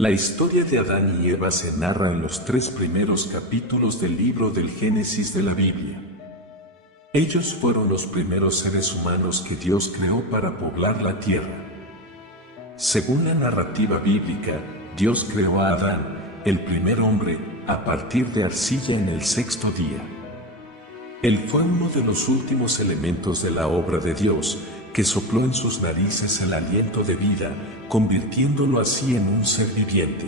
La historia de Adán y Eva se narra en los 3 primeros capítulos del libro del Génesis de la Biblia. Ellos fueron los primeros seres humanos que Dios creó para poblar la tierra. Según la narrativa bíblica, Dios creó a Adán, el primer hombre, a partir de arcilla en el 6º día. Él fue uno de los últimos elementos de la obra de Dios, que sopló en sus narices el aliento de vida, convirtiéndolo así en un ser viviente.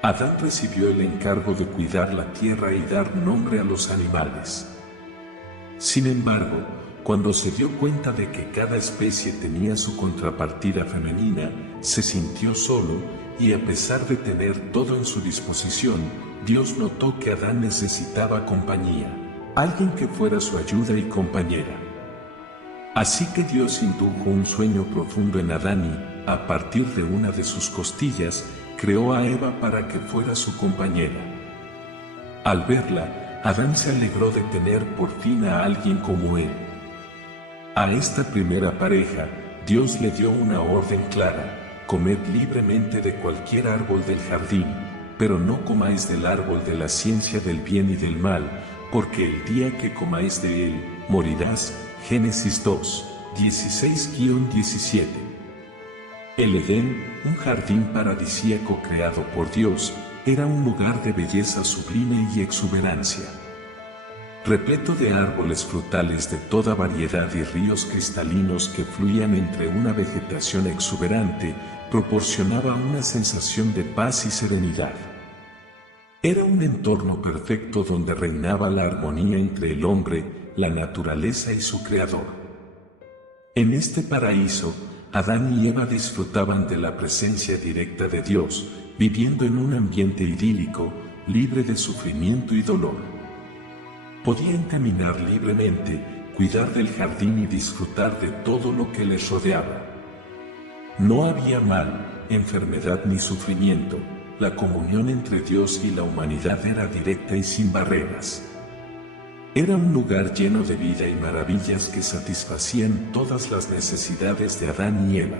Adán recibió el encargo de cuidar la tierra y dar nombre a los animales. Sin embargo, cuando se dio cuenta de que cada especie tenía su contrapartida femenina, se sintió solo, y a pesar de tener todo en su disposición, Dios notó que Adán necesitaba compañía, alguien que fuera su ayuda y compañera. Así que Dios indujo un sueño profundo en Adán y, a partir de una de sus costillas, creó a Eva para que fuera su compañera. Al verla, Adán se alegró de tener por fin a alguien como él. A esta primera pareja, Dios le dio una orden clara: comed libremente de cualquier árbol del jardín, pero no comáis del árbol de la ciencia del bien y del mal, porque el día que comáis de él, morirás. Génesis 2, 16-17. El Edén, un jardín paradisíaco creado por Dios, era un lugar de belleza sublime y exuberancia. Repleto de árboles frutales de toda variedad y ríos cristalinos que fluían entre una vegetación exuberante, proporcionaba una sensación de paz y serenidad. Era un entorno perfecto donde reinaba la armonía entre el hombre, la naturaleza y su creador. En este paraíso, Adán y Eva disfrutaban de la presencia directa de Dios, viviendo en un ambiente idílico, libre de sufrimiento y dolor. Podían caminar libremente, cuidar del jardín y disfrutar de todo lo que les rodeaba. No había mal, enfermedad ni sufrimiento. La comunión entre Dios y la humanidad era directa y sin barreras. Era un lugar lleno de vida y maravillas que satisfacían todas las necesidades de Adán y Eva.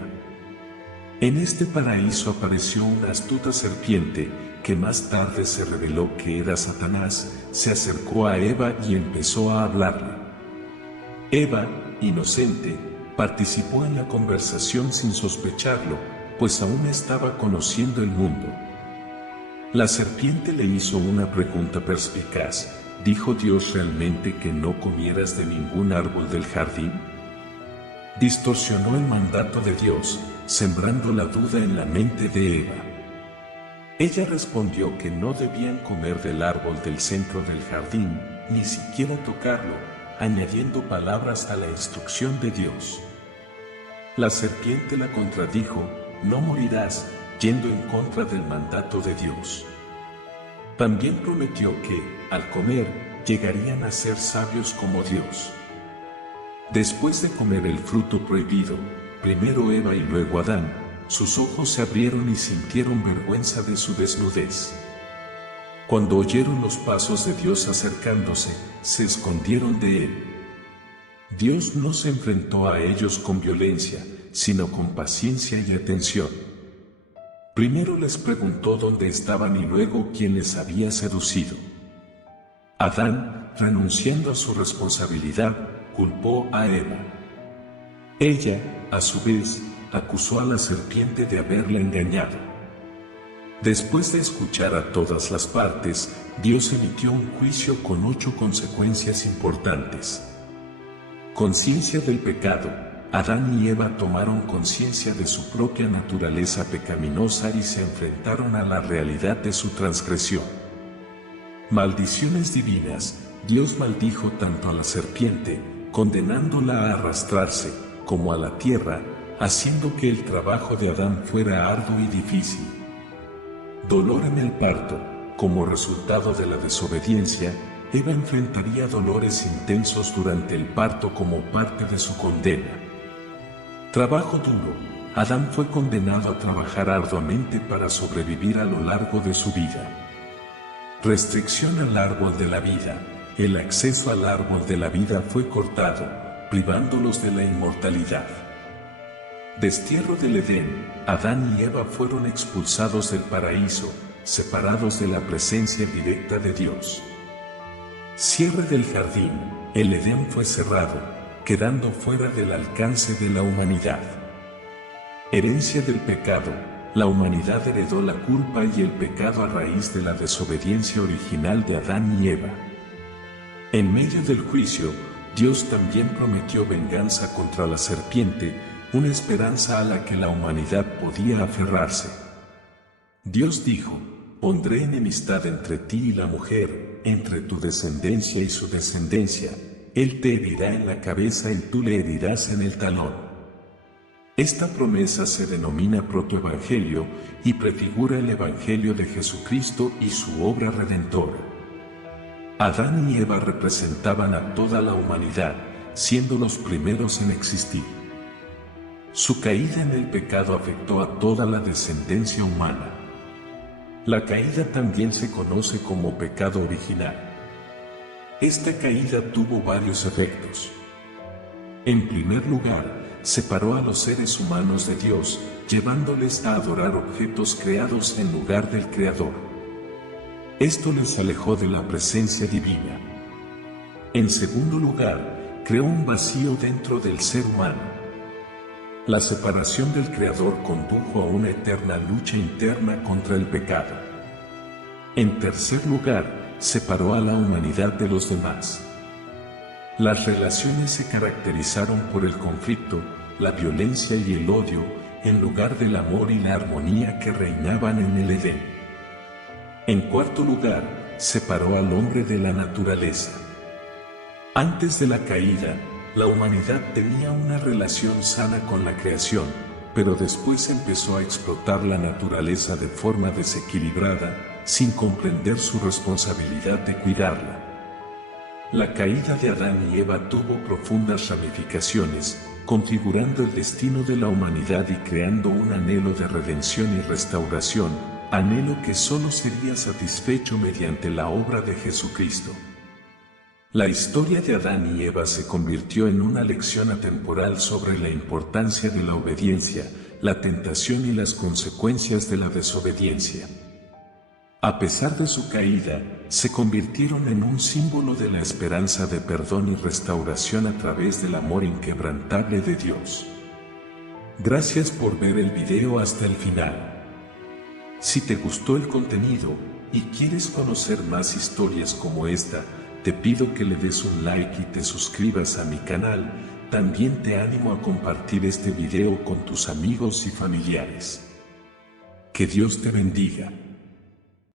En este paraíso apareció una astuta serpiente, que más tarde se reveló que era Satanás. Se acercó a Eva y empezó a hablarle. Eva, inocente, participó en la conversación sin sospecharlo, pues aún estaba conociendo el mundo. La serpiente le hizo una pregunta perspicaz. ¿Dijo Dios realmente que no comieras de ningún árbol del jardín? Distorsionó el mandato de Dios, sembrando la duda en la mente de Eva. Ella respondió que no debían comer del árbol del centro del jardín, ni siquiera tocarlo, añadiendo palabras a la instrucción de Dios. La serpiente la contradijo: no morirás, yendo en contra del mandato de Dios. También prometió que, al comer, llegarían a ser sabios como Dios. Después de comer el fruto prohibido, primero Eva y luego Adán, sus ojos se abrieron y sintieron vergüenza de su desnudez. Cuando oyeron los pasos de Dios acercándose, se escondieron de él. Dios no se enfrentó a ellos con violencia, sino con paciencia y atención. Primero les preguntó dónde estaban y luego quién les había seducido. Adán, renunciando a su responsabilidad, culpó a Eva. Ella, a su vez, acusó a la serpiente de haberla engañado. Después de escuchar a todas las partes, Dios emitió un juicio con 8 consecuencias importantes. Conciencia del pecado. Adán y Eva tomaron conciencia de su propia naturaleza pecaminosa y se enfrentaron a la realidad de su transgresión. Maldiciones divinas. Dios maldijo tanto a la serpiente, condenándola a arrastrarse, como a la tierra, haciendo que el trabajo de Adán fuera arduo y difícil. Dolor en el parto. Como resultado de la desobediencia, Eva enfrentaría dolores intensos durante el parto como parte de su condena. Trabajo duro. Adán fue condenado a trabajar arduamente para sobrevivir a lo largo de su vida. Restricción al árbol de la vida. El acceso al árbol de la vida fue cortado, privándolos de la inmortalidad. Destierro del Edén, Adán y Eva fueron expulsados del paraíso, separados de la presencia directa de Dios. Cierre del jardín, el Edén fue cerrado, quedando fuera del alcance de la humanidad. Herencia del pecado, la humanidad heredó la culpa y el pecado a raíz de la desobediencia original de Adán y Eva. En medio del juicio, Dios también prometió venganza contra la serpiente, una esperanza a la que la humanidad podía aferrarse. Dios dijo: pondré enemistad entre ti y la mujer, entre tu descendencia y su descendencia. Él te herirá en la cabeza y tú le herirás en el talón. Esta promesa se denomina protoevangelio y prefigura el evangelio de Jesucristo y su obra redentora. Adán y Eva representaban a toda la humanidad, siendo los primeros en existir. Su caída en el pecado afectó a toda la descendencia humana. La caída también se conoce como pecado original. Esta caída tuvo varios efectos. En primer lugar, separó a los seres humanos de Dios, llevándoles a adorar objetos creados en lugar del Creador. Esto les alejó de la presencia divina. En segundo lugar, creó un vacío dentro del ser humano. La separación del Creador condujo a una eterna lucha interna contra el pecado. En tercer lugar, separó a la humanidad de los demás. Las relaciones se caracterizaron por el conflicto, la violencia y el odio, en lugar del amor y la armonía que reinaban en el Edén. En cuarto lugar, separó al hombre de la naturaleza. Antes de la caída, la humanidad tenía una relación sana con la creación, pero después empezó a explotar la naturaleza de forma desequilibrada, sin comprender su responsabilidad de cuidarla. La caída de Adán y Eva tuvo profundas ramificaciones, configurando el destino de la humanidad y creando un anhelo de redención y restauración, anhelo que solo sería satisfecho mediante la obra de Jesucristo. La historia de Adán y Eva se convirtió en una lección atemporal sobre la importancia de la obediencia, la tentación y las consecuencias de la desobediencia. A pesar de su caída, se convirtieron en un símbolo de la esperanza de perdón y restauración a través del amor inquebrantable de Dios. Gracias por ver el video hasta el final. Si te gustó el contenido y quieres conocer más historias como esta, te pido que le des un like y te suscribas a mi canal. También te animo a compartir este video con tus amigos y familiares. Que Dios te bendiga.